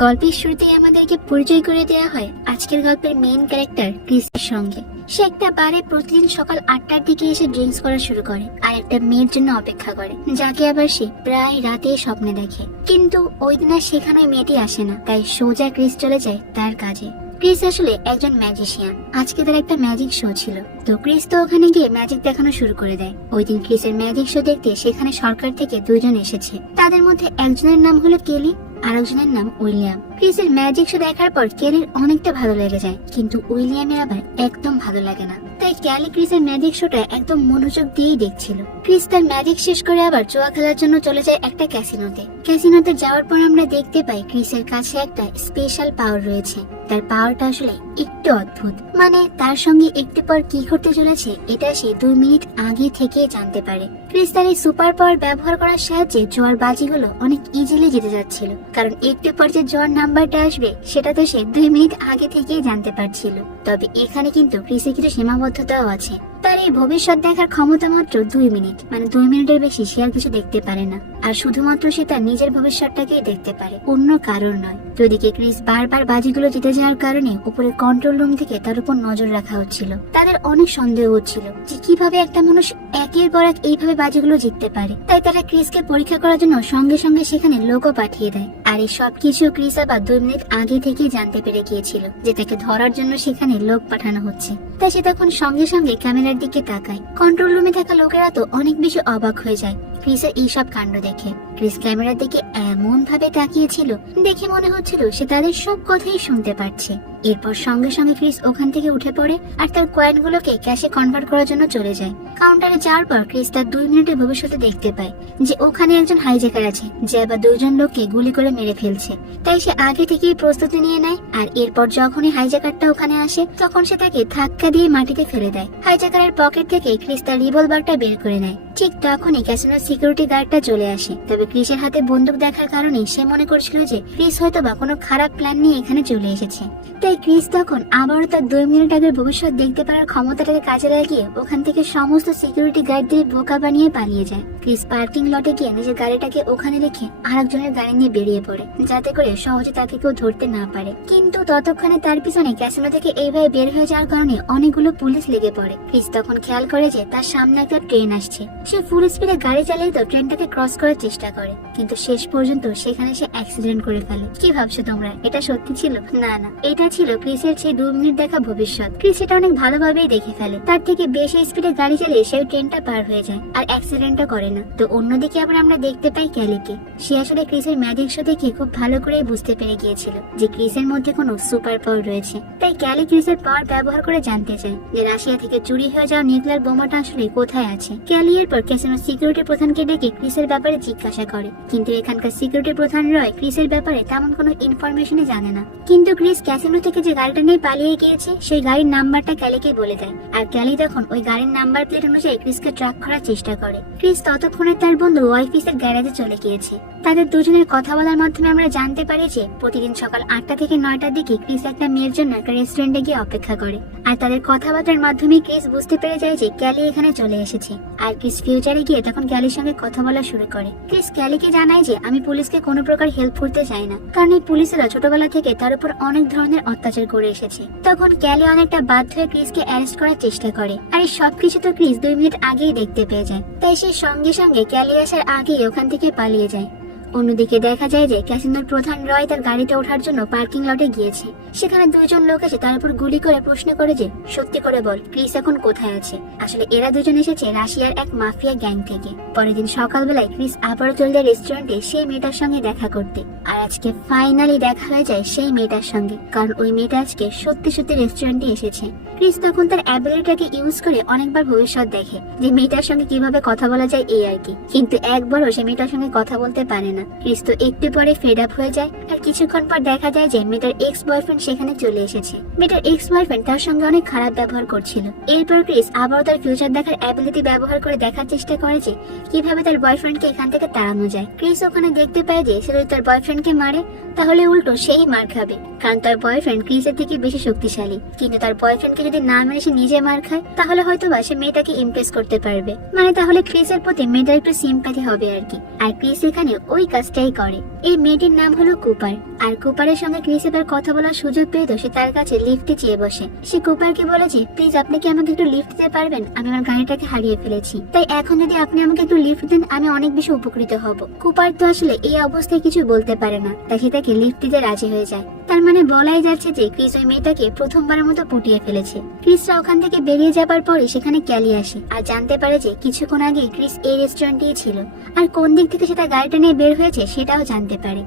গল্পের শুরুতেই আমাদেরকে পরিচয় করে দেওয়া হয় আজকের গল্পের মেইন ক্যারেক্টার ক্রিসের সঙ্গে। সে একটা বারে প্রতিদিন সকাল 8টার দিকে এসে ড্রিঙ্কস করা শুরু করে আর একটা মেয়ের জন্য অপেক্ষা করে, যাকে আবার সে প্রায় রাতে স্বপ্নে দেখে। কিন্তু ওই দিন আর সেখানে মেয়েটি আসে না, তাই সোজা ক্রিস চলে যায় তার কাজে। ক্রিস আসলে একজন ম্যাজিশিয়ান। আজকে তার একটা ম্যাজিক শো ছিল, তো ক্রিস তো ওখানে গিয়ে ম্যাজিক দেখানো শুরু করে দেয়। ওই দিন ক্রিসের ম্যাজিক শো দেখতে সেখানে সরকার থেকে দুজন এসেছে। তাদের মধ্যে একজনের নাম হলো কেলি, আরেকজনের নাম উইলিয়াম। ক্রিসের ম্যাজিক শো দেখার পর কেলির অনেকটা ভালো লেগে যায়, কিন্তু উইলিয়ামের আবার একদম ভালো লাগে না। তাই ক্যালি ক্রিসের ম্যাজিক শোটা একদম মনোযোগ দিয়েই দেখছিল। ক্রিস তার ম্যাজিক শেষ করে আবার জুয়া খেলার জন্য চলে যায় একটা ক্যাসিনোতে। ক্যাসিনোতে যাওয়ার পর আমরা দেখতে পাই ক্রিসের কাছে একটা স্পেশাল পাওয়ার রয়েছে। তার পাওয়ারটা আসলে একটু অদ্ভুত, মানে তার সঙ্গে একটু পর কি ঘটতে চলেছে এটা সে 2 মিনিট আগে থেকে জানতে পারে। ক্রিস তার এই সুপার পাওয়ার ব্যবহার করার সাহায্যে জোয়ার বাজিগুলো অনেক ইজিলি জিতে যাচ্ছিল, কারণ একটু পর যে জোয়ার নাম্বারটা আসবে সেটা তো সে 2 মিনিট আগে থেকেই জানতে পারছিল। তবে এখানে কিন্তু ক্রিসের কিছু সীমাবদ্ধতাও আছে। তার এই ভবিষ্যৎ দেখার ক্ষমতা মাত্র 2 মিনিট, মানে 2 মিনিটের বেশি সে আর কিছু দেখতে পারে না। আর শুধুমাত্র সে তার নিজের ভবিষ্যৎটাকেই দেখতে পারে, অন্য কারোর নয়। ওদিকে ক্রিস বারবার বাজিগুলো জিতে যাওয়ার কারণে উপরে কন্ট্রোল রুম থেকে তার উপর নজর রাখা হচ্ছিল। তাদের অনেক সন্দেহ হচ্ছিল যে কিভাবে একটা মানুষ একের পর এক এইভাবে বাজিগুলো জিততে পারে। তাই তারা ক্রিসকে পরীক্ষা করার জন্য সঙ্গে সঙ্গে সেখানে লোকও পাঠিয়ে দেয়। আর এই সবকিছু ক্রিস আবার 2 মিনিট আগে থেকেই জানতে পেরে গিয়েছিল যে তাকে ধরার জন্য সেখানে লোক পাঠানো হচ্ছে। তাই সে তখন সঙ্গে সঙ্গে ক্যামেরার দিকে তাকায়। কন্ট্রোল রুমে থাকা লোকেরা তো অনেক বেশি অবাক হয়ে যায় ক্রিসের এইসব কাণ্ড দেখে। ক্রিস ক্যামেরার দিকে এমন ভাবে তাকিয়েছিল, দেখে মনে হচ্ছিল সে তাদের সব কথাই শুনতে পাচ্ছে। এরপর সঙ্গে সঙ্গে ক্রিস ওখান থেকে উঠে পড়ে আর তার কয়েনগুলোকে ক্যাশে কনভার্ট করার জন্য চলে যায়। কাউন্টারে যাওয়ার পর ক্রিস তার 2 মিনিটের ভবিষ্যতে দেখতে পায় যে ওখানে একজন হাইজ্যাকার আছে যে আবার 2 জন লোককে গুলি করে মেরে ফেলছে। তাই সে আগে থেকেই প্রস্তুতি নিয়ে নেয়। আর এরপর যখনই হাইজ্যাকারটা ওখানে আসে তখন সে তাকে ধাক্কা দিয়ে মাটিতে ফেলে দেয়। হাইজ্যাকারের পকেট থেকে ক্রিস তার রিভলভারটা বের করে নেয়। ঠিক তখনই ক্যাসিনোর সিকিউরিটি গার্ডটা চলে আসে। তবে ক্রিসের হাতে বন্দুক দেখার কারণে সে মনে করছিল যে ক্রিস হয়তো বা কোনো খারাপ প্ল্যান নিয়ে এখানে চলে এসেছে। তাই ক্রিস তখন আবারও তার 2 মিনিট আগের ভবিষ্যৎ দেখতে পারার ক্ষমতাটাকে কাজে লাগিয়ে ওখান থেকে সমস্ত সিকিউরিটি গার্ডদের বোকা বানিয়ে পালিয়ে যায়। ক্রিস পার্কিং লটে গিয়ে নিজের গাড়িটাকে ওখানে রেখে আরেকজনের গাড়ি নিয়ে বেরিয়ে পড়ে, যাতে করে সহজে তাকে কেউ ধরতে না পারে। কিন্তু ততক্ষণে তার পিছনে ক্যাসিনো থেকে এইভাবে বের হয়ে যাওয়ার কারণে অনেকগুলো পুলিশ লেগে পড়ে। ক্রিস তখন খেয়াল করে যে তার সামনে একটা ট্রেন আসছে। সে ফুল স্পিডে গাড়ি চালিয়ে তো ট্রেনটাকে ক্রস করার চেষ্টা করে, কিন্তু শেষ পর্যন্ত সেখানে সে অ্যাক্সিডেন্ট করে ফেলে। কি ভাবছো তোমরা, এটা সত্যি ছিল? না না, এটা ছিল ক্রিসের সেই 2 মিনিট দেখা ভবিষ্যৎ। ক্রিস এটা অনেক ভালোভাবেই দেখে ফেলে। তার থেকে বেশি স্পিডে গাড়ি চালিয়ে সে ট্রেনটা পার হয়ে যায় আর অ্যাক্সিডেন্টও করে না। তো অন্যদিকে আবার আমরা দেখতে পাই ক্যালিকে। সে আসলে ক্রিসের ম্যাজিক শো দেখে খুব ভালো করে বুঝতে পেরে গিয়েছিল যে ক্রিসের মধ্যে কোনো সুপার পাওয়ার রয়েছে। তাই ক্যালি ক্রিসের পাওয়ার ব্যবহার করে জানতে চায় যে রাশিয়া থেকে চুরি হয়ে যাওয়া নিউক্লিয়ার বোমাটা আসলে কোথায় আছে। ক্যালি এরপর ক্যাসিনোর সিকিউরিটি প্রধানকে ডেকে ক্রিসের ব্যাপারে জিজ্ঞাসা করে, কিন্তু এখানকার সিকিউরিটি প্রধান রয় ক্রিসের ব্যাপারে তেমন কোনো ইনফরমেশনই জানে না। কিন্তু ক্রিস ক্যাসিনো থেকে যে গাড়িটা নিয়ে পালিয়ে গিয়েছে সেই গাড়ির নাম্বারটা ক্যালিকে বলে দেয়। আর ক্যালি তখন ওই গাড়ির নাম্বার প্লেট অনুযায়ী ক্রিসকে ট্র্যাক করার চেষ্টা করে। ক্রিস ততক্ষণে তার বন্ধু ওয়াইফিসের গ্যারেজে চলে গিয়েছে। তাদের দুজনের কথা বলার মাধ্যমে আমরা জানতে পারি যে প্রতিদিন সকাল 8টা থেকে 9টার দিকে ক্রিস একটা মেয়ের জন্য একটা রেস্টুরেন্টে গিয়ে অপেক্ষা করে। আর তাদের কথাবার্তার মাধ্যমে ক্রিস বুঝতে পেরে যায় যে ক্যালি এখানে চলে এসেছে। আর ক্রিস ফিউচারে গিয়ে তখন ক্যালির সঙ্গে কথা বলা শুরু করে। ক্রিস ক্যালিকে জানায় যে আমি পুলিশকে কোনো প্রকার হেল্প করতে চাই না, কারণ এই পুলিশেরা ছোটবেলা থেকে তার উপর অনেক ধরনের অত্যাচার করে এসেছে। তখন ক্যালি অনেকটা বাধ্য হয়ে ক্রিসকে অ্যারেস্ট করার চেষ্টা করে। আর এই সবকিছু তো ক্রিস 2 মিনিট আগেই দেখতে পেয়ে যায়। তাই সে সঙ্গে সঙ্গে ক্যালি আসার আগেই ওখান থেকে পালিয়ে যায়। অন্যদিকে দেখা যায় যে ক্যাসিনোর প্রধান রয় তার গাড়িতে ওঠার জন্য পার্কিং লটে গিয়েছে। সেখানে 2 জন লোক এসে তার উপর গুলি করে প্রশ্ন করে যে সত্যি করে বল ক্রিস এখন কোথায় আছে। আসলে এরা 2 জন এসেছে রাশিয়ার এক মাফিয়া গ্যাং থেকে। পরের দিন সকালবেলায় ক্রিস আবারও চলে যায় রেস্টুরেন্টে সেই মেয়েটার সঙ্গে দেখা করতে। আর আজকে ফাইনালি দেখা হয়ে যায় সেই মেয়েটার সঙ্গে, কারণ ওই মেয়েটা আজকে সত্যি সত্যি রেস্টুরেন্টে এসেছে। ক্রিস তখন তার অ্যাবিলিটিটাকে ইউজ করে অনেকবার ভবিষ্যৎ দেখে যে মেয়েটার সঙ্গে কিভাবে কথা বলা যায় এই আর কি, কিন্তু একবারও সে মেয়েটার সঙ্গে কথা বলতে পারে না। ক্রিস তো একটু পরে ফেড আপ হয়ে যায়। আর কিছুক্ষণ পর দেখা যায় যে মেয়েটার এক্স বয়ফ্রেন্ড সেখানে চলে এসেছে। মেয়েটার এক্স বয়ফ্রেন্ড তার সঙ্গে অনেক খারাপ ব্যবহার করছিল। এরপর ক্রিস আবারও তার ফিউচার দেখার অ্যাবিলিটি ব্যবহার করে দেখার চেষ্টা করে যে কিভাবে তার বয়ফ্রেন্ডকে এখান থেকে তাড়ানো যায়। ক্রিস ওখানে দেখতে পায় যে সে যদি তার বয়ফ্রেন্ডকে মারে তাহলে উল্টো সেই মার খাবে, কারণ তার বয়ফ্রেন্ড ক্রিসের থেকে বেশি শক্তিশালী। কিন্তু তার বয়ফ্রেন্ডকে যদি না মেরে সে নিজে মার খায় তাহলে হয়তো বা সে মেয়েটাকে ইমপ্রেস করতে পারবে, মানে তাহলে ক্রিসের প্রতি মেয়েটার একটু সিম্প্যাথি হবে আর কি। আর ক্রিস এখানে ওই কাজটাই করে। এই মেয়েটির নাম হলো কুপার। আর কুপারের সঙ্গে ক্রিস এবার কথা বলার সুযোগ পেয়ে তো সে তার কাছে লিফটে চেয়ে বসে। সে কুপারকে বলেছে, প্লিজ আপনি কি আমাকে একটু লিফট দিতে পারবেন? আমি আমার গাড়িটাকে হারিয়ে ফেলেছি, তাই এখন যদি আপনি আমাকে একটু লিফট দেন আমি অনেক বেশি উপকৃত হব। কুপার তো আসলে এই অবস্থায় কিছু বলতে পারে না, তাই সে তাকে লিফট দিতে রাজি হয়ে যায়। তার মানে বলাই যাচ্ছে যে ক্রিস ওই মেয়েটাকে প্রথমবারের মতো পটিয়ে ফেলেছে। ক্রিসরা ওখান থেকে বেরিয়ে যাবার পরে সেখানে ক্যালি আসে আর জানতে পারে যে কিছুক্ষণ আগে ক্রিস এই রেস্টুরেন্টেই ছিল, আর কোন দিক থেকে সেটা গাড়িটা নিয়ে বের হয়েছে সেটাও জানতে পারে।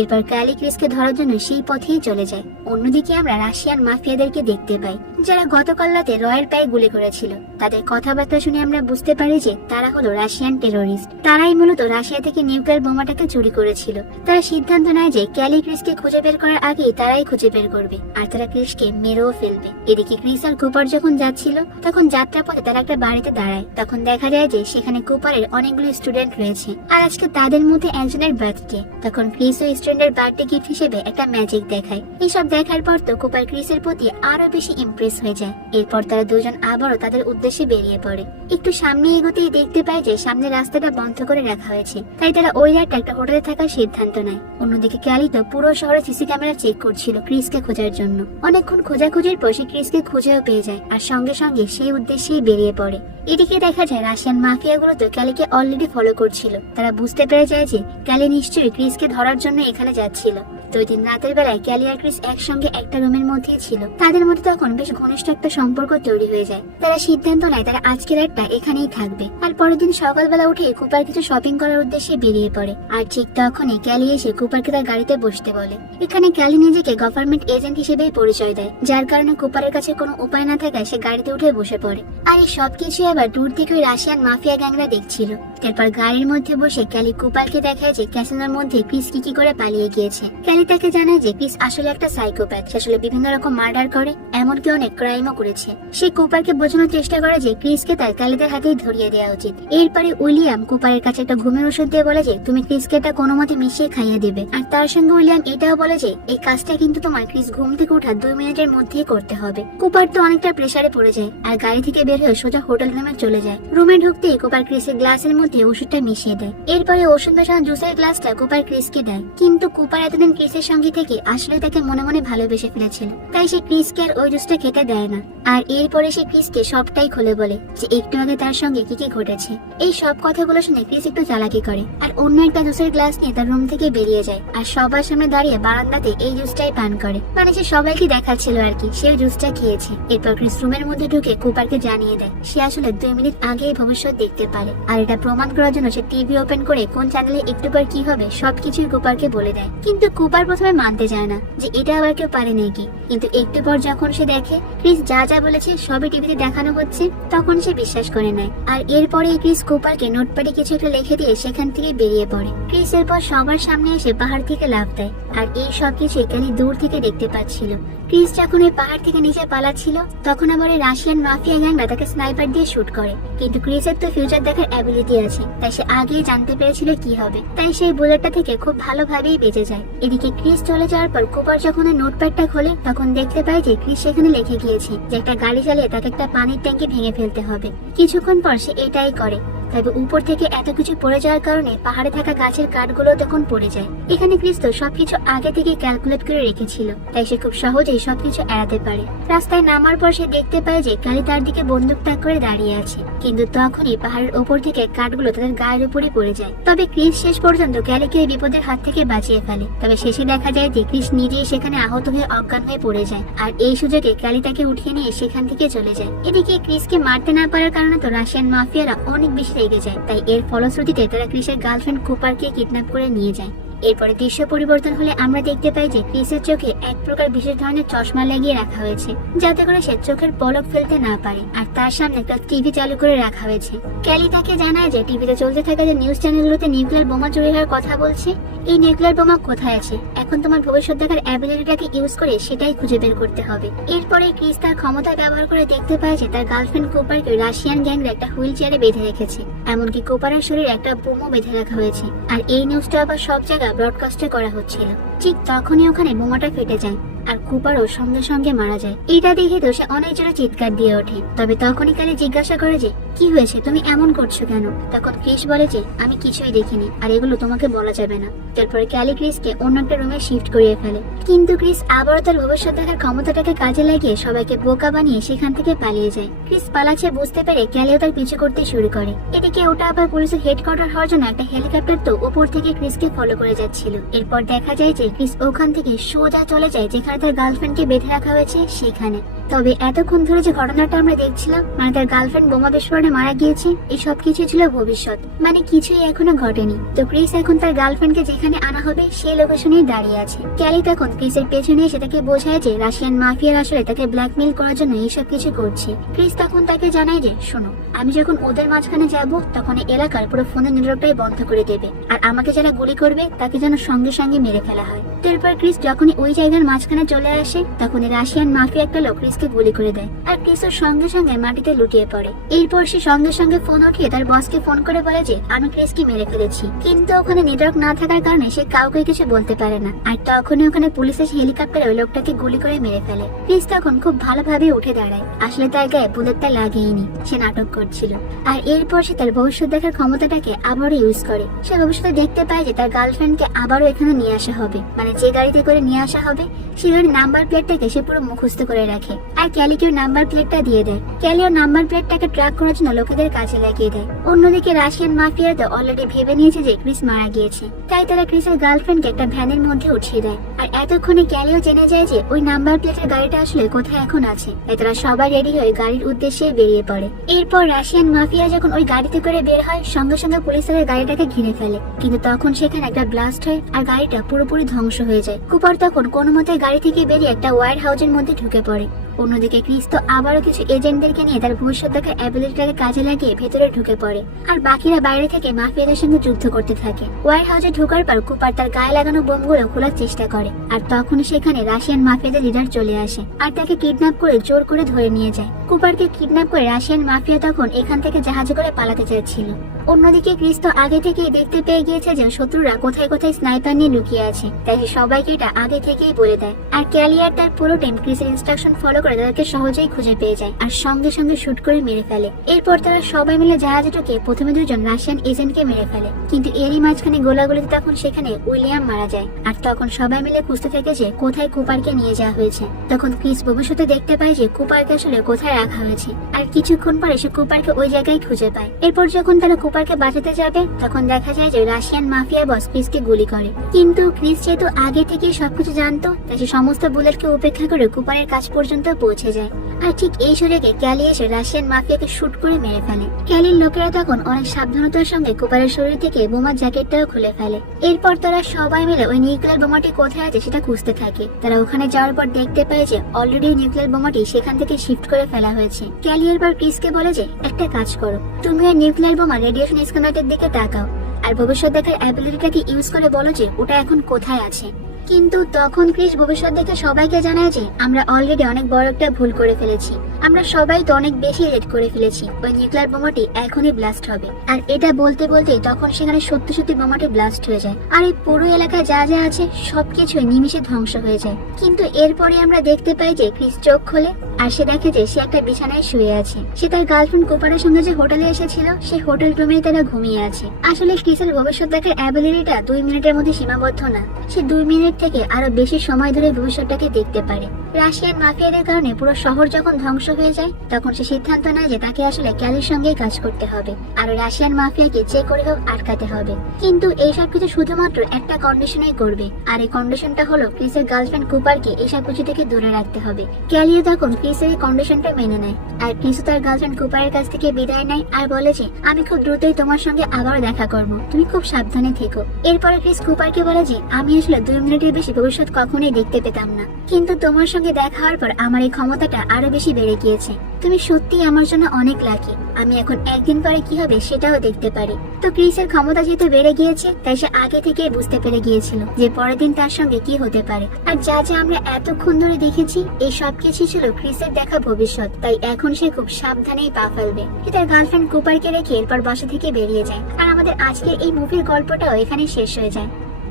এরপর ক্যালি ক্রিসকে ধরার জন্য সেই পথেই চলে যায়। অন্যদিকে আমরা রাশিয়ান মাফিয়াদেরকে দেখতে পাই, যারা গতকাল রাতে রয়ের পায়ে গুলি করেছিল। তাদের কথাবার্তা শুনে আমরা বুঝতে পারি যে তারা হলো রাশিয়ান টেরোরিস্ট। তারাই মূলত রাশিয়া থেকে নিউক্লিয়ার বোমাটাকে চুরি করেছিল। তারা সিদ্ধান্ত নেয় যে ক্যালি ক্রিসকে খুঁজে বের করার আগেই তারাই খুঁজে বের করবে, আর তারা ক্রিসকে মেরেও ফেলবে। এদিকে ক্রিস আর কুপার যখন যাচ্ছিল তখন যাত্রাপথে তারা একটা বাড়িতে দাঁড়ায়। তখন দেখা যায় যে সেখানে কুপারের অনেকগুলো স্টুডেন্ট রয়েছে, আর আজকে তাদের মধ্যে একজনের বার্থডে। তখন ক্রিস ও স্টুডেন্টের বার্থডে গিফট হিসেবে একটা ম্যাজিক দেখায়। এইসব দেখার পর তো কুপার ক্রিসের প্রতি আরো বেশি ইমপ্রেস হয়ে যায়। এরপর তারা দুজন আবারও তাদের উদ্দেশ্যে বেরিয়ে পড়ে। একটু সামনে এগোতেই দেখতে পায় যে সামনে রাস্তাটা বন্ধ করে রাখা হয়েছে, তাই তারা ওই রাতটা একটা হোটেলে থাকার সিদ্ধান্ত নেয়। অন্যদিকে ক্যালি তো পুরো শহরে সিসি ক্যামেরা চেক করছিল ক্রিসকে খোঁজার জন্য। অনেকক্ষণ খোঁজাখুঁজির পর সে ক্রিসকে খুঁজেও পেয়ে যায়, আর সঙ্গে সঙ্গে সেই উদ্দেশ্যেই বেরিয়ে পড়ে। এদিকে দেখা যায় রাশিয়ান মাফিয়াগুলো তো ক্যালিকে অলরেডি ফলো করছিল। তারা বুঝতে পেরে যায় যে ক্যালি নিশ্চয়ই ক্রিসকে ধরার জন্য এখানে যাচ্ছিল। তো ওই দিন রাতের বেলায় ক্যালি আর ক্রিস একসঙ্গে একটা রুমের মধ্যেই ছিল। তাদের মধ্যে তখন বেশ ঘনিষ্ঠ একটা সম্পর্ক তৈরি হয়ে যায়। তারা সিদ্ধান্ত নেয় তারা আজকের রাতটা এখানেই থাকবে। আর পরের দিন সকালবেলা উঠে কুপার কিছু শপিং করার উদ্দেশ্যে বেরিয়ে পড়ে। আর ঠিক তখনই ক্যালি এসে কুপারকে তার গাড়িতে বসতে বলে। এখানে ক্যালি নিজেকে গভর্নমেন্ট এজেন্ট হিসেবেই পরিচয় দেয়, যার কারণে কুপারের কাছে কোনো উপায় না থাকায় সে গাড়িতে উঠে বসে পড়ে। আর এই সবকিছু আবার দূর থেকে ওই রাশিয়ান মাফিয়া গ্যাংরা দেখছিল। তারপর গাড়ির মধ্যে বসে ক্যালি কুপারকে দেখায় যে ক্যাসিনোর মধ্যে ক্রিস কি করে পালিয়ে গিয়েছে। ক্যালি তাকে জানায় যে ক্রিস আসলে একটা সাইকোপ্যাথ, সে আসলে বিভিন্ন রকম মার্ডার করে, এমনকি অনেক ক্রাইমও করেছে। সে কুপারকে বোঝানোর চেষ্টা করে যে ক্রিসকে তার ক্যালিদের হাতেই ধরিয়ে দেওয়া উচিত। এরপরে উইলিয়াম কুপারের কাছে একটা ঘুমের ওষুধ দিয়ে বলে যে তুমি ক্রিসকে এটা কোনো মতে মিশিয়ে খাইয়ে দিবে। আর তার সঙ্গে উইলিয়াম এটাও বলে যে এই কাজটা কিন্তু তোমার ক্রিস ঘুম থেকে ওঠা 2 মিনিটের মধ্যেই করতে হবে। কুপার তো অনেকটা প্রেসারে পড়ে যায় আর গাড়ি থেকে বের হয়ে সোজা হোটেল রুমে চলে যায়। রুমে ঢুকতেই কুপার ক্রিসের গ্লাসের মধ্যে ওষুধটা মিশিয়ে দেয়। এরপরে ওষুধ মেশানো জুসের গ্লাসটা কুপার ক্রিসকে দেয়। কিন্তু কুপার এতদিন ক্রিসের সঙ্গে থেকে আসলে তাকে মনে মনে ভালোবেসে ফেলেছিল, তাই সে ক্রিসকে আর ওই জুসটা খেতে দেয় না। আর এরপরে সে ক্রিসকে সবটাই খুলে বলে যে একটু আগে তার সঙ্গে কি কি ঘটেছে। এই সব কথাগুলো শুনে ক্রিস একটু চালাকি করে আর অন্য একটা জুসের গ্লাস নিয়ে তার রুম থেকে বেরিয়ে যায়। আর সবার সামনে দাঁড়িয়ে বারান্দাতে এই জুসটাই পান করে, মানে সে সবাইকে দেখাচ্ছিল আর কি সে জুসটা খেয়েছে। এরপর ক্রিস রুমের মধ্যে ঢুকে কুপারকে জানিয়ে দেয় সে আসলে 2 মিনিট আগেই ভবিষ্যৎ দেখতে পারে। আর এটা প্রমাণ করার জন্য সে টিভি ওপেন করে কোন চ্যানেলে একটু পর কি হবে সবকিছুই কুপারকে বলে দেয়। কিন্তু কুপার প্রথমে মানতে চায় না যে এটা আবার কেউ পারে নাকি, কিন্তু একটু পর যখন সে দেখে ক্রিস যা যা বলেছে সবই টিভিতে দেখানো হচ্ছে তখন সে বিশ্বাস করে নেয়। আর এরপরে ক্রিস কুপারকে নোটপ্যাডে কিছু একটা লিখে দিয়ে সেখান থেকে বেরিয়ে পড়ে। ক্রিস এরপর সবার সামনে এসে পাহাড় থেকে লাফ দেয়, আর এই সব কিছু ক্যালি দূর থেকে দেখতে পাচ্ছিল। ক্রিস যখন ওই পাহাড় থেকে নিচে পালাচ্ছিল তখন আবার এই রাশিয়ান মাফিয়া গ্যাংরা তাকে স্নাইপার দিয়ে শুট করে। কিন্তু ক্রিসের তো ফিউচার দেখার অ্যাবিলিটি আছে, তাই সে আগেই জানতে পেরেছিল কি হবে, তাই সেই বুলেটটা থেকে খুব ভালোভাবেই বেঁচে যায়। এদিকে ক্রিস চলে যাওয়ার পর কুপার যখন নোটপ্যাডটা খোলে তখন দেখতে পায় যে ক্রিস সেখানে লিখে গিয়েছে যে একটা গাড়ি চালিয়ে তাকে একটা পানির ট্যাঙ্কি ভেঙে ফেলতে হবে। কিছুক্ষণ পর সে এটাই করে। তবে উপর থেকে এত কিছু পড়ে যাওয়ার কারণে পাহাড়ে থাকা গাছের কাঠগুলো তখন পড়ে যায়। এখানে ক্রিস তো সবকিছু আগে থেকে ক্যালকুলেট করে রেখেছিল, তাই সে খুব সহজেই সবকিছু এড়াতে পারে। রাস্তায় নামার পর সে দেখতে পায় যে ক্যালি তার দিকে বন্দুক তাক করে দাঁড়িয়ে আছে, কিন্তু তখনই পাহাড়ের ওপর থেকে কাঠগুলো তাদের গায়ের উপরে পড়ে যায়। তবে ক্রিস শেষ পর্যন্ত ক্যালিকে এই বিপদের হাত থেকে বাঁচিয়ে ফেলে। তবে শেষে দেখা যায় যে ক্রিস নিজেই সেখানে আহত হয়ে অজ্ঞান হয়ে পড়ে যায়, আর এই সুযোগে ক্যালি তাকে উঠিয়ে নিয়ে সেখান থেকে চলে যায়। এদিকে ক্রিসকে মারতে না পারার কারণে তো রাশিয়ান মাফিয়ারা অনেক বেশি রেগে যায়, তাই এর ফলশ্রুতিতে তারা ক্রিসের গার্লফ্রেন্ড কুপারকে কিডন্যাপ করে নিয়ে যায়। এরপরে দৃশ্য পরিবর্তন হলে আমরা দেখতে পাই যে ক্রিসের চোখে এক প্রকার বিশেষ ধরনের চশমা লাগিয়ে রাখা হয়েছে, যাতে করে সে চোখের পলক ফেলতে না পারে। আর তার সামনে একটা টিভি চালু করে রাখা হয়েছে। ক্যালি তাকে জানায় যে টিভিতে চলতে থাকা যে নিউজ চ্যানেলগুলোতে নিউক্লিয়ার বোমা চুরি হওয়ার কথা বলছে, এই নিউক্লিয়ার বোমা কোথায় আছে, এখন তোমার ভবিষ্যৎ দেখার অ্যাবিলিটিটাকে ইউজ করে সেটাই খুঁজে বের করতে হবে। এরপরে ক্রিস তার ক্ষমতা ব্যবহার করে দেখতে পায় যে তার গার্লফ্রেন্ড কুপারকে রাশিয়ান গ্যাংরা একটা হুইল চেয়ারে বেঁধে রেখেছে, এমনকি কুপারের শরীরে একটা বোমও বেঁধে রাখা হয়েছে। আর এই নিউজটা আবার সব জায়গায় ব্রডকাস্টে করা হচ্ছিল। ঠিক তখনই ওখানে বোমাটা ফেটে যায় আর কুপারও সঙ্গে সঙ্গে মারা যায়। এটা দেখে তো সে অনেক জোরে চিৎকার দিয়ে ওঠে। তবে তখনই ক্যালি জিজ্ঞাসা করে যে কি হয়েছে, তুমি এমন করছো কেন? তখন ক্রিস বলে যে আমি কিছুই দেখিনি আর এগুলো তোমাকে বলা যাবে না। তারপরে ক্যালি ক্রিসকে অন্য একটা রুমে শিফট করিয়ে ফেলে। কিন্তু ক্রিস আবারও তার ভবিষ্যৎ দেখার ক্ষমতাটাকে কাজে লাগিয়ে সবাইকে বোকা বানিয়ে সেখান থেকে পালিয়ে যায়। ক্রিস পালাচ্ছে বুঝতে পেরে ক্যালিও তার পিছু করতে শুরু করে। এদিকে ওটা আবার পুলিশের হেডকোয়ার্টার হওয়ার জন্য একটা হেলিকপ্টার তো উপর থেকে ক্রিসকে ফলো করে যাচ্ছিল। এরপর দেখা যায় যে ক্রিস ওখান থেকে সোজা চলে যায় যেখানে তার গার্লফ্রেন্ডকে বেঁধে রাখা হয়েছে সেখানে। তবে এতক্ষণ ধরে যে ঘটনাটা আমরা দেখছিলাম, মানে তার গার্লফ্রেন্ড বোমা বিস্ফোরণে মারা গিয়েছে, এই সব কিছু ছিল ভবিষ্যৎ, মানে কিছুই এখনো ঘটেনি। তো ক্রিস এখন তার গার্লফ্রেন্ডকে যেখানে আনা হবে সেই লোকেশনেই দাঁড়িয়ে আছে। ক্যালি তখন ক্রিসের পেছনে এসে তাকে বোঝায় যে রাশিয়ান মাফিয়ার আসলে তাকে ব্ল্যাকমেইল করার জন্য এইসব কিছু করছে। ক্রিস তখন তাকে জানায় যে শোনো, আমি যখন ওদের মাঝখানে যাব তখন এই এলাকার পুরো ফোনের নেটওয়ার্কটাই বন্ধ করে দেবে, আর আমাকে যারা গুলি করবে তাকে যেন সঙ্গে সঙ্গে মেরে ফেলা হয়। তারপর ক্রিস যখনই ওই জায়গার মাঝখানে চলে আসে তখন রাশিয়ান মাফিয়া একটা লোক ক্রিসকে গুলি করে দেয়, আর ক্রিসও সঙ্গে সঙ্গে মাটিতে লুটিয়ে পড়ে। এরপর সে সঙ্গে সঙ্গে ফোন উঠিয়ে তার বসকে ফোন করে বলে যে আমি ক্রিসকে মেরে ফেলেছি, কিন্তু ওখানে নেটওয়ার্ক না থাকার কারণে সে কাউকে কিছু বলতে পারে না। আর তখনই ওখানে পুলিশের হেলিকপ্টারে ওই লোকটাকে গুলি করে মেরে ফেলে। ক্রিস তখন খুব ভালোভাবে উঠে দাঁড়ায়, আসলে তার গায়ে বুলেটটা লাগেইনি, সে নাটক করছিল। আর এরপর সে তার ভবিষ্যৎ দেখার ক্ষমতাটাকে আবারও ইউজ করে। সে ভবিষ্যতে দেখতে পায় যে তার গার্লফ্রেন্ডকে আবারও এখানে নিয়ে আসা হবে, মানে যে গাড়িতে করে নিয়ে আসা হবে সেই গাড়ির নাম্বার প্লেটটাকে সে পুরো মুখস্থ করে রাখে। আর ক্যালিকেও নাম্বার প্লেটটা দিয়ে দেয়। ক্যালিও নাম্বার প্লেটটাকে ট্র্যাক করার জন্য লোকেদের কাছে লাগিয়ে দেয়। অন্যদিকে রাশিয়ান মাফিয়া তো অলরেডি ভেবে নিয়েছে যে ক্রিস মারা গিয়েছে, তাই তারা ক্রিসের গার্লফ্রেন্ডকে একটা ভ্যানের মধ্যে উঠিয়ে দেয়। আর এতক্ষণে ক্যালিও জেনে যায় যে ওই নাম্বার প্লেটের গাড়িটা আসলে কোথায় এখন আছে, তাই তারা সবাই রেডি হয়ে গাড়ির উদ্দেশ্যে বেরিয়ে পড়ে। এরপর রাশিয়ান মাফিয়া যখন ওই গাড়িতে করে বের হয় সঙ্গে সঙ্গে পুলিশের গাড়িটাকে ঘিরে ফেলে, কিন্তু তখন সেখানে একটা ব্লাস্ট হয় আর গাড়িটা পুরোপুরি ধ্বংস হয়ে যায়। কুপার তখন কোনো মতে গাড়ি থেকে বেরিয়ে একটা ওয়্যার হাউসের মধ্যে ঢুকে পড়ে। অন্যদিকে ক্রিস তো আবারও কিছু এজেন্টদেরকে নিয়ে তার ভবিষ্যৎ দেখার অ্যাবিলিটিটাকে কাজে লাগিয়ে ভেতরে ঢুকে পড়ে, আর বাকিরা বাইরে থেকে মাফিয়াদের সঙ্গে যুদ্ধ করতে থাকে। ওয়্যার হাউসে ঢোকার পর কুপার তার গায়ে লাগানো বোমগুলো খোলার চেষ্টা করে, আর তখনই সেখানে রাশিয়ান মাফিয়াদের লিডার চলে আসে আর তাকে কিডন্যাপ করে জোর করে ধরে নিয়ে যায়। কুপারকে কিডন্যাপ করে রাশিয়ান মাফিয়া তখন এখান থেকে জাহাজে করে পালাতে চাইছিল। অন্যদিকে ক্রিস তো আগে থেকেই দেখতে পেয়ে গিয়েছে যে শত্রুরা কোথায় কোথায় স্নাইপার নিয়ে লুকিয়ে আছে, তাই সে সবাইকে এটা আগে থেকেই বলে দেয়। আর ক্যালিয়ার তার পুরো টিম ক্রিসের ইনস্ট্রাকশন ফলো করে তাদেরকে সহজেই খুঁজে পেয়ে যায় আর সঙ্গে সঙ্গে শুট করে মেরে ফেলে। এরপর তারা সবাই মিলে জাহাজে ঢুকে প্রথমে দুজন রাশিয়ান এজেন্টকে মেরে ফেলে, কিন্তু এরই মাঝখানে গোলাগুলিতে তখন সেখানে উইলিয়াম মারা যায়। আর তখন সবাই মিলে খুঁজতে থাকে যে কোথায় কুপারকে নিয়ে যাওয়া হয়েছে। তখন ক্রিস ভবিষ্যতে দেখতে পায় যে কুপারকে আসলে কোথায় রাখা হয়েছে, আর কিছুক্ষণ পরে সে কুপারকে ওই জায়গায় খুঁজে পায়। এরপর যখন তারা কুপারকে বাঁচাতে যাবে তখন দেখা যায় যে রাশিয়ান মাফিয়া বস ক্রিসকে গুলি করে, কিন্তু ক্রিস যেহেতু আগে থেকেই সবকিছু জানতো তাই সে সমস্ত বুলেটকে উপেক্ষা করে কুপারের কাছ পর্যন্ত পৌঁছে যায়। আর ঠিক এই সুযোগে ক্যালি এসে রাশিয়ান মাফিয়াকে শুট করে মেরে ফেলে। ক্যালির লোকেরা তখন অনেক সাবধানতার সঙ্গে কুপারের শরীর থেকে বোমার জ্যাকেটটাও খুলে ফেলে। এরপর তারা সবাই মিলে ওই নিউক্লিয়ার বোমাটি কোথায় আছে সেটা খুঁজতে থাকে। তারা ওখানে যাওয়ার পর দেখতে পায় যে অলরেডি নিউক্লিয়ার বোমাটি সেখান থেকে শিফট করে ফেলা হয়েছে। ক্যালি এরপর ক্রিসকে বলে যে একটা কাজ করো, তুমি ওই নিউক্লিয়ার বোমা রেডিয়েশন স্ক্যানারের দিকে তাকাও আর ভবিষ্যৎ দেখার অ্যাবিলিটিটাকে ইউজ করে বলো যে ওটা এখন কোথায় আছে। কিন্তু তখন ক্রিস ভবিষ্যৎ দেখে সবাইকে জানায় যে আমরা অলরেডি অনেক বড় একটা ভুল করে ফেলেছি, আমরা সবাই তো অনেক বেশি লেট করে ফেলেছি, ওই নিউক্লিয়ার বোমাটি এখনই ব্লাস্ট হবে। আর এটা বলতে বলতে তখন সেখানে সত্যি সত্যি বোমাটি ব্লাস্ট হয়ে যায়, আর এই পুরো এলাকায় যা যা আছে সবকিছুই নিমিষে ধ্বংস হয়ে যায়। কিন্তু এরপরে আমরা দেখতে পাই যে ক্রিস চোখ খোলে আর সে দেখে যে সে একটা বিছানায় শুয়ে আছে। সে তার গার্লফ্রেন্ড কুপারের সঙ্গে যে হোটেলে এসেছিল সেই হোটেল রুমেই তারা ঘুমিয়ে আছে। আসলে ক্রিসের ভবিষ্যৎ দেখার অ্যাবিলিটিটা 2 মিনিটের মধ্যে সীমাবদ্ধ না, সে 2 মিনিট থেকে আরো বেশি সময় ধরে ভবিষ্যৎটাকে দেখতে পারে। রাশিয়ান মাফিয়াদের কারণে পুরো শহর যখন ধ্বংস হয়ে যায় তখন সে সিদ্ধান্ত নেয় যে তাকে আসলে ক্যালির সঙ্গেই কাজ করতে হবে আর রাশিয়ান মাফিয়াকে যে করে হোক আটকাতে হবে। কিন্তু এইসব কিছু শুধুমাত্র একটা কন্ডিশনেই করবে, আর এই কন্ডিশনটা হলো ক্রিসের গার্লফ্রেন্ড কুপারকে এইসব কিছু থেকে দূরে রাখতে হবে। ক্যালিও তখন ক্রিসের এই কন্ডিশনটা মেনে নেয়, আর ক্রিসও তার গার্লফ্রেন্ড কুপারের কাছ থেকে বিদায় নেয় আর বলে যে আমি খুব দ্রুতই তোমার সঙ্গে আবার দেখা করবো, তুমি খুব সাবধানে থেকো। এরপরে ক্রিস কুপারকে বলে যে আমি আসলে 2 মিনিটের বেশি ভবিষ্যৎ কখনোই দেখতে পেতাম না, কিন্তু তোমার সঙ্গে দেখা হওয়ার পর আমার এই ক্ষমতাটা আরো বেশি বেড়ে গিয়েছে। তুমি সত্যিই আমার জন্য অনেক লাকি, আমি এখন একদিন পরে কি হবে সেটাও দেখতে পারি। তো ক্রিসের ক্ষমতা যেহেতু বেড়ে গিয়েছে তাই সে আগে থেকেই বুঝতে পেরে গিয়েছিল যে পরের দিন তার সঙ্গে কি হতে পারে। আর যা যা আমরা এতক্ষণ ধরে দেখেছি এই সবকিছু ছিল ক্রিসের দেখা ভবিষ্যৎ, তাই এখন সে খুব সাবধানেই পা ফেলবে। সে তার গার্লফ্রেন্ড কুপারকে রেখে এরপর বাসা থেকে বেরিয়ে যায়। আর আমাদের আজকের এই মুভির গল্পটাও এখানে শেষ হয়ে যায়।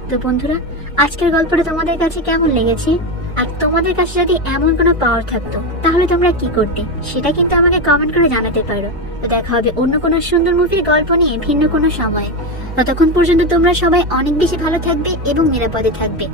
তো বন্ধুরা, আজকের গল্পটা তোমাদের কাছে কেমন লেগেছে আর তোমাদের কাছে যদি এমন কোনো পাওয়ার থাকতো তাহলে তোমরা কি করতে সেটা কিন্তু আমাকে কমেন্ট করে জানাতে পারো। তো দেখা হবে অন্য কোনো সুন্দর মুভির গল্প নিয়ে ভিন্ন কোনো সময়। ততক্ষণ পর্যন্ত তোমরা সবাই অনেক বেশি ভালো থাকবে এবং নিরাপদে থাকবে।